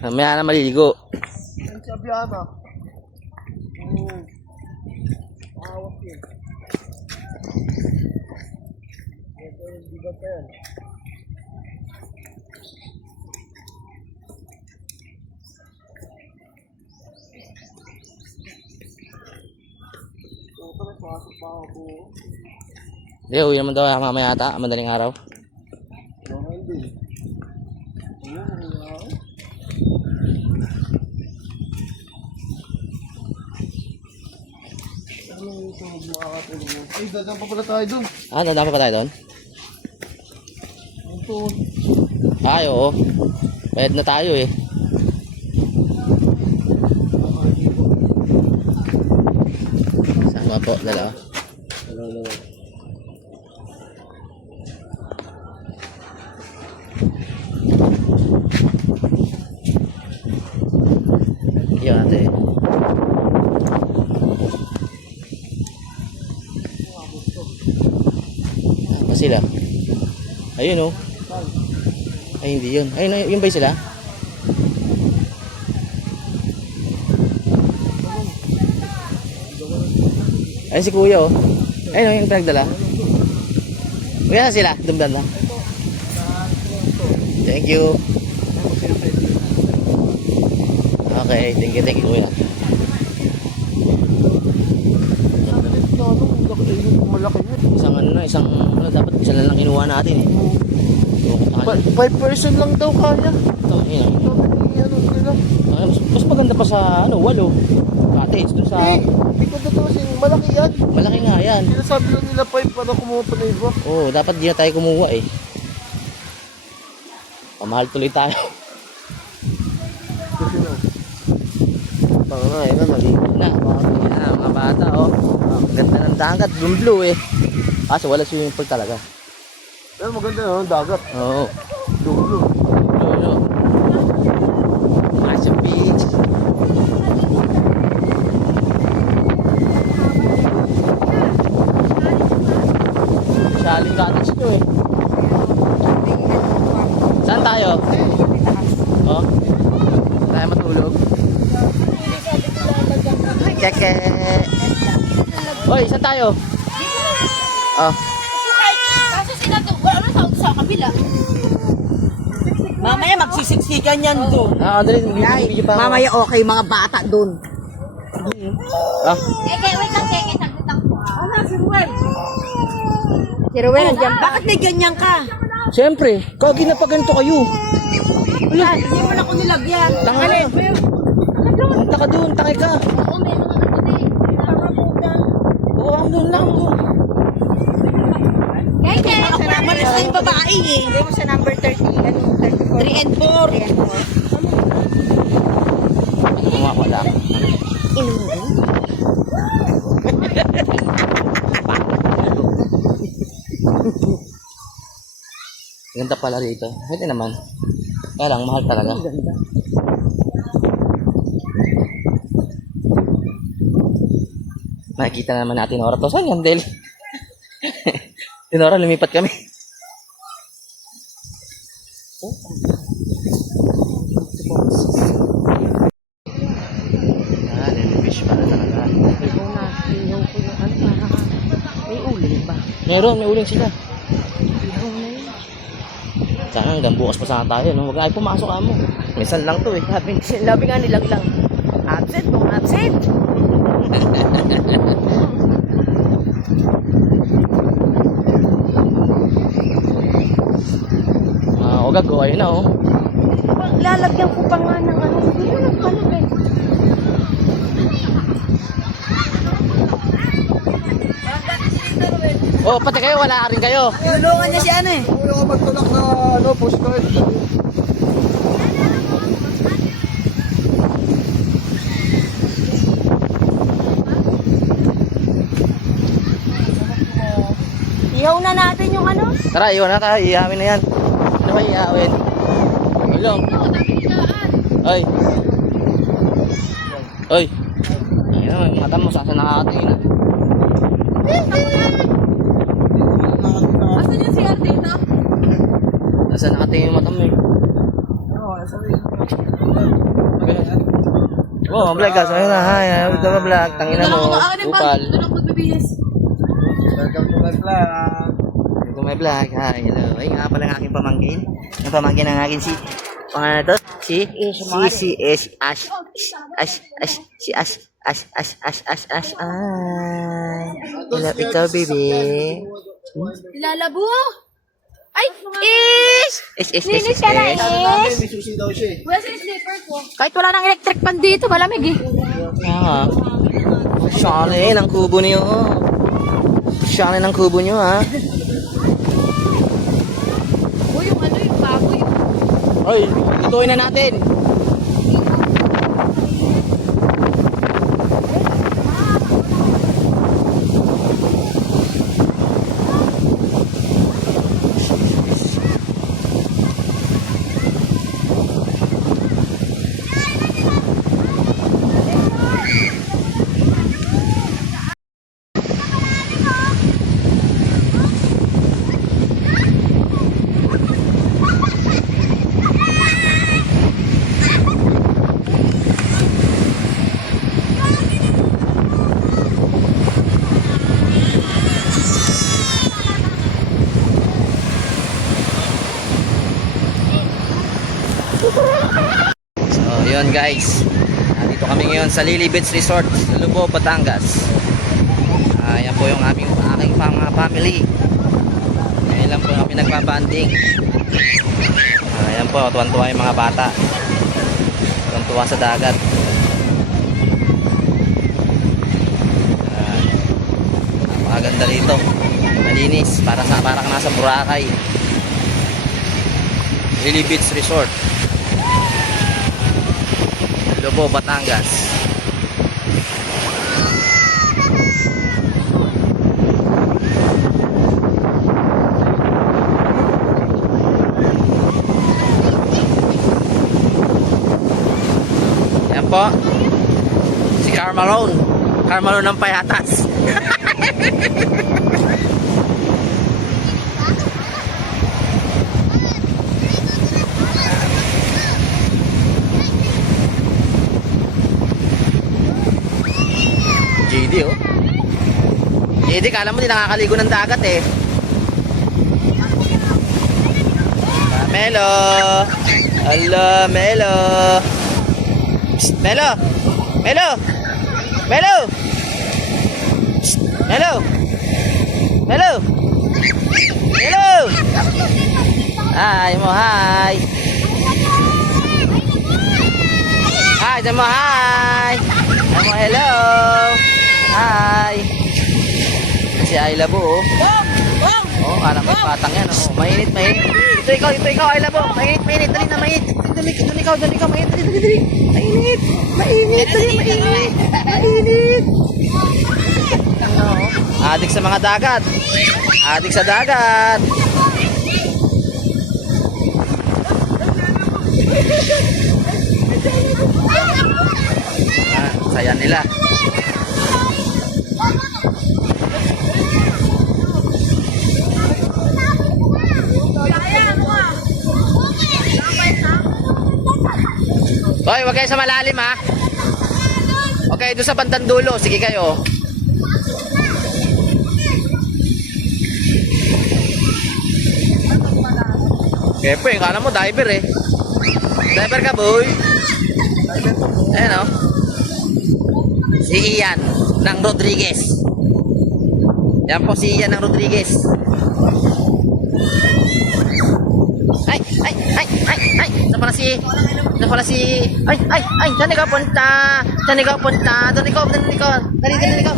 Mamaya na maliligo. Ang sabihan awak yun. Ito yung bigat na yan. Ito na pasok pa ako. Hindi, uwi naman daw mamaya ata, madaling araw. Hindi. Ay, dadaan pa pala tayo dun. Ah, dadaan pa tayo doon? Ito. Ay, oo. Bayad na tayo eh. Sama po, dalawa. Dalawa. Yun ate. Ah, pa sila? Ayun oh. Ay, hindi yun. Ayun, yun ba sila? Ayun si kuya oh. Ayun oh, yung pinagdala. Kaya na sila, dumdan lang. Thank you. Okay, thank you kuya. Malaki yun. Isang dapat isa na lang kinuha natin eh. 5 person lang daw kaya. Mas maganda pa sa walo. Cottage dun sa... Hindi ko dito kasi malaki yan. Malaki nga yan. Sinasabi lang nila 5 para kumuha pa na iba. Oo, dapat di na tayo kumuha eh. Pamahal tuloy tayo. Kasi na. Tanga na, yun na, maligo Na, mga bata oh. Ang ganda ng dagat, blue eh. Kaso wala swimming pool talaga. Pero maganda yun, dagat. Oo. Dulo. Ano? Nasa beach. Shaling cottage to eh. Saan tayo? Oh? Tayo matulog? Keke. Hoy, saan tayo? Oh. Kaso sila to, ano sa kabila? Mamaya magsisiksikan yan doon. Ah, dali, video pa ako. Mamaya okay mga bata doon. Ah, Keke, wait lang, Keke, saglit lang po. Ano, si Ruel? Si Ruel, nandiyan ba? Bakit may ganyan ka? siyempre, kagi na pa ganito kayo. Wala, hindi mo na ako nilagyan. Tanga na. Punta ka doon, takay ka. Oo, meron nga puti. Oo, ang doon lang mo. Keke! Malis na yung babae eh. Sabi mo sa number 30, ano, 34. 3 and 4. 3 and 4. Ano wala. Inumin. Ganda pala rito. Pwede naman. Kaya lang, mahal talaga. Nakikita naman natin Nora to. Saan yan, Del? Nora, lumipat kami. Ah, fish pala talaga. Ikaw na, tingnan ko yung ano, may uling ba? Meron, may uling sila. Ikaw na yun. Sana hanggang bukas pa sana tayo, no? Huwag na ay pumasok ka mo. Minsan lang to eh. Labi nga nilang lang. Absent mo, absent. Ah, o gago, ayun na oh. Lalagyan ko pa nga ng ano. Hindi ko nagkalagay. Oh, pati kayo, wala rin kayo. Tulungan niya si ano eh. Huwag ako magtulak na ano, postcard. Ihaw na natin yung ano. Tara, iwan na tayo. Iawin na yan. Ano ba iawin? Ulong. Oy. Oy. Ayun, mata mo, saan nakakatingin ah. Asan yung CR dito? Saan nakatingin yung mata mo eh? Oh, vlog ka. Sabi na, hi. Ito ba vlog? Tangina mo. Upal. Welcome to my vlog. Ito may vlog. Hi, hello. Ay, nga pala ang aking pamangkin. Ang pamangkin ng akin si... Pangalan na to? Si Ash. Ash. Ay. Hello, ikaw, baby. Lalabo. Ay, Ish! Linis ka na, Ish. May susi daw siya eh. Wala sa slipper ko. Kahit wala nang electric fan dito, malamig eh. Ah. Shale ng kubo niyo. Shale ng kubo niyo, ha? Uy, yung ano, yung baboy. Oy, lutuin na natin. So, yun guys. Nandito kami ngayon sa Lily Beach Resort sa Lubo, Batangas. Yan po yung aking mga family. Ngayon lang po kami nagpapanding. Yan po, tuwan-tuwa yung mga bata. Tuwan-tuwa sa dagat. Napakaganda rito. Malinis, para kang nasa Boracay. Lily Beach Resort, Lubo, Batangas. Yan po si Carmalone ng Payatas. JD oh. JD, kala mo di nakakaligo ng dagat eh. Melo. Hello, Melo. Psst, Melo. Melo. Melo. Psst, Melo. Melo. Melo. Hi mo, hi. Hi, mo, hi. Hi mo, hello. Hi. Si Ayla po, oh. Oh, alam mo, batang yan, oh. Mainit. Ito ikaw, Ayla po. Mainit. Dali na, mainit. Doon ikaw, mainit. Dali. Mainit. Ano, adik sa mga dagat. Adik sa dagat. Saya nila. Hoy, wag kayo sa malalim ha. Okay, doon sa bandang dulo. Sige kayo. Kepo, kala mo diver eh. Diver ka, boy. Ayan o. Si Ian ng Rodriguez. Yan po si Ian ng Rodriguez. Ay. Ito pala si... Ay. Saan ikaw punta? Doon ikaw. Dali ikaw.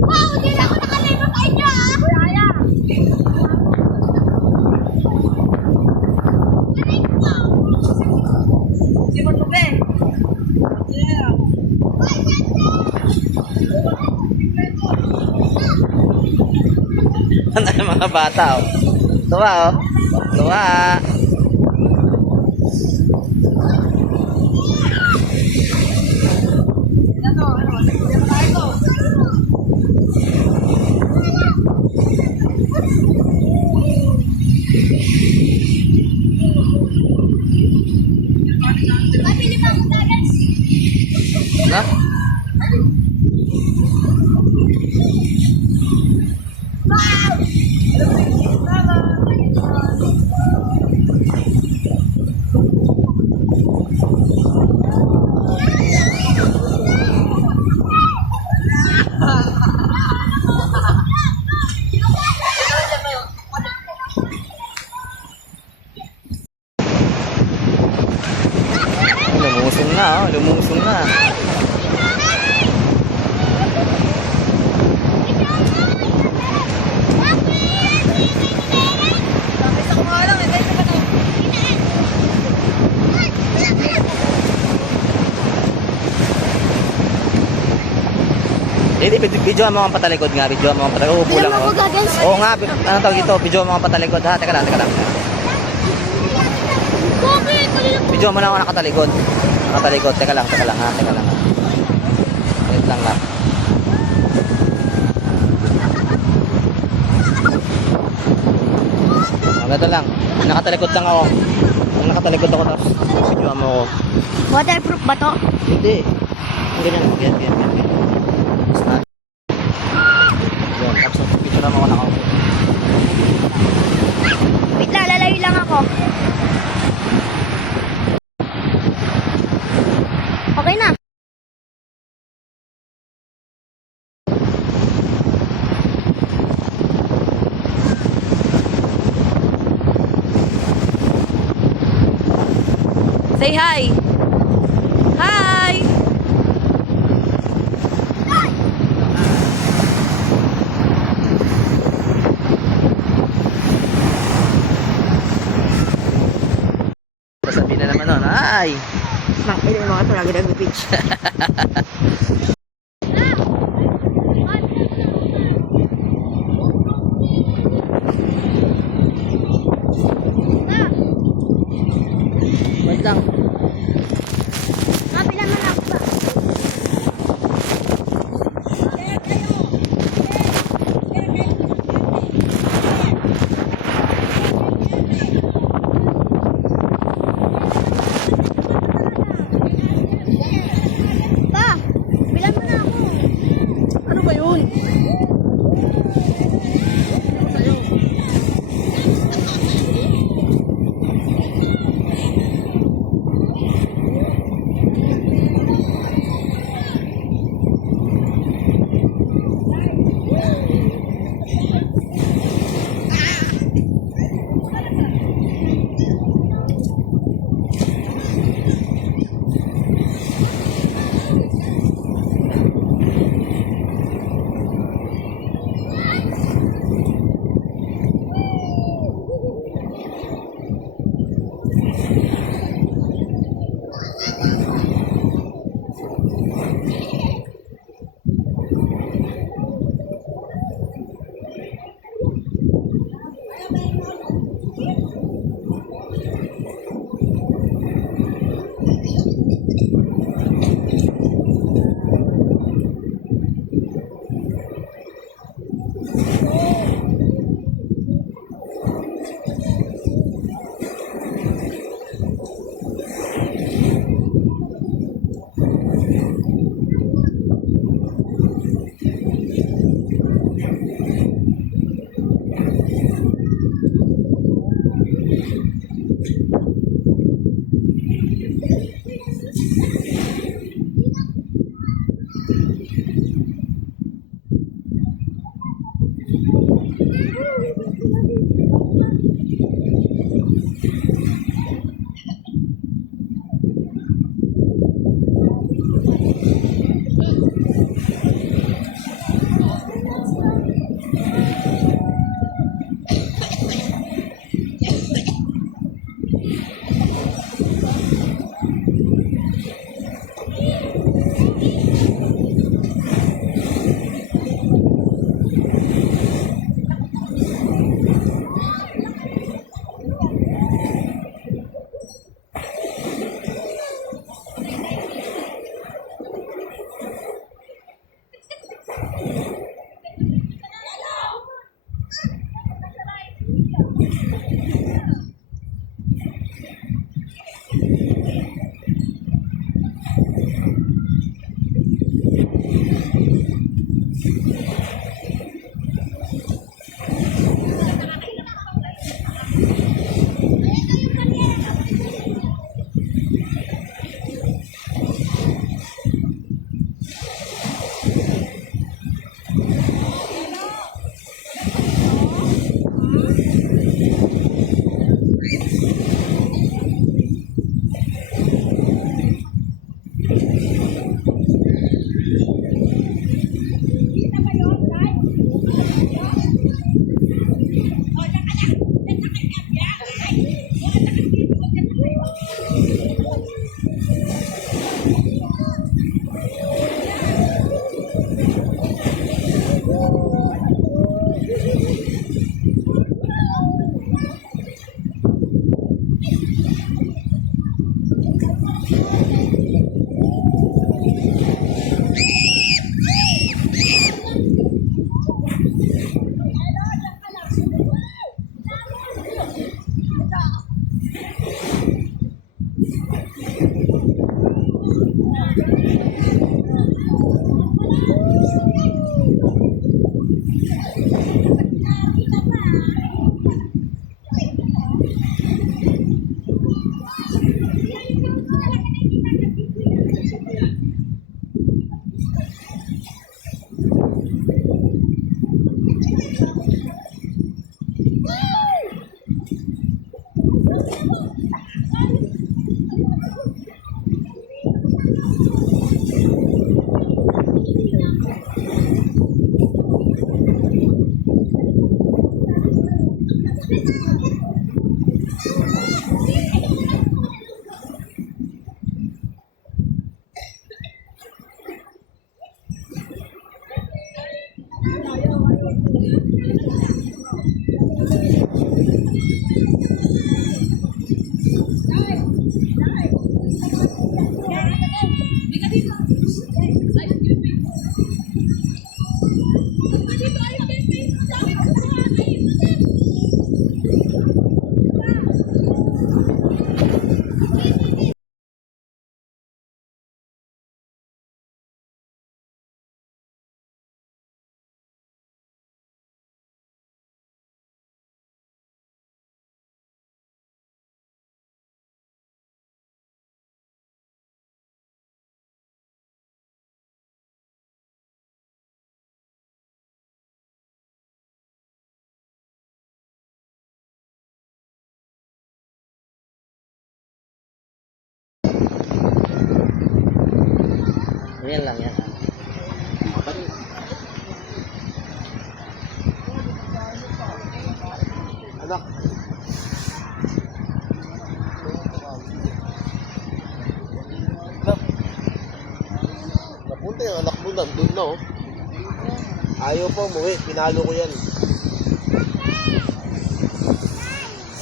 Wow, hindi na ako nakalino sa inyo ah. Kaya. Si Mortupe. Yeah. Ano yung mga bata oh. Tuwa oh. Tuwa. Lumusong na, oh. Lumusong na. Hindi, video mo ang patalikod nga. Video mo ang patalikod. Upo lang, oh. Oo nga, ano tawag ito? Video mo ang patalikod, ha? Teka lang, teka lang. Video mo lang ako nakatalikod. Nakatalikod, teka lang, ha? Teka lang, ha? Wait lang lang. Maganda lang. Nakatalikod lang ako. Kung nakatalikod ako, tapos video mo ako. Waterproof ba to? Hindi. Ganyan, ganyan. Yun, tapos picture naman ako nakaupo. Wait lang, lalayo lang ako. Okay na. Say hi. Hi. Sabihin na naman nun, ay! Makailan mga ito lagi nag-pitch. Wait lang. Kapilan mo na ako ba? Pa, bilan mo Yan lang yan. Anak. Napunta yung anak mo nandun na oh. Ayaw pa umuwi, pinalo ko yan.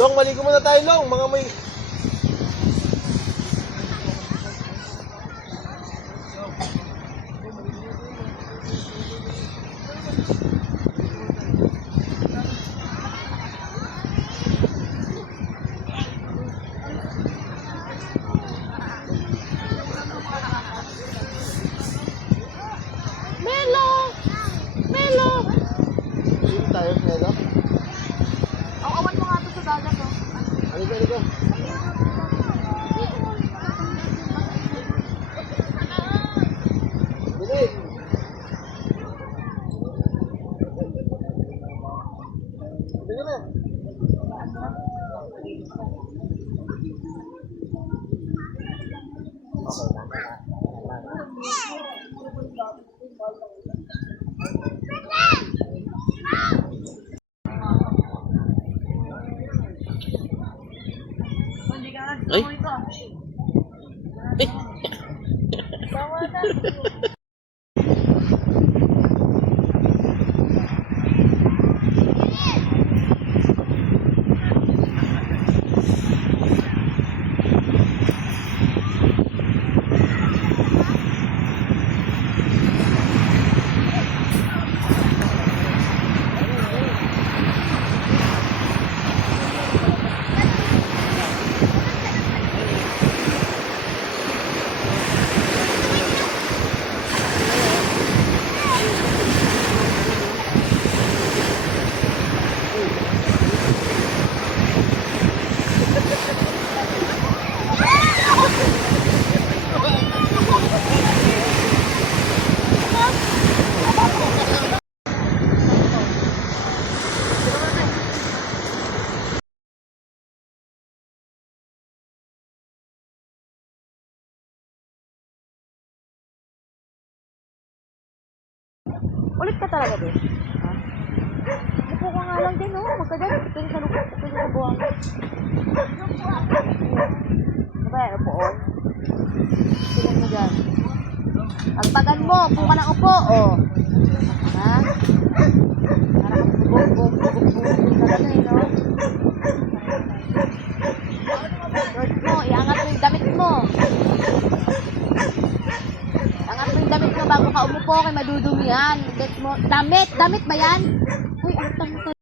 Long, maligo muna tayo Long, mga may... Sino tayo, Melo? Ang awan mo nga ito sa dagat, oh. Halika, halika. Bilis! Halika na. Ay! Ulit ka talaga din. Ha? Upo ka nga lang din, oh. Magkagan. Ito sa lukot. Ito sa buwang. Ano ba yan? Upoon? Tingnan mo dyan. Agpagan mo. Upo ka ng upo, oh. Ha? Parang bubog-bubog talaga eh, no? Short mo. Iangat mo yung damit mo. Angat mo yung damit mo bago ka umupo kay madudumi yan. Damit ba yan? Uy, ang tangkal.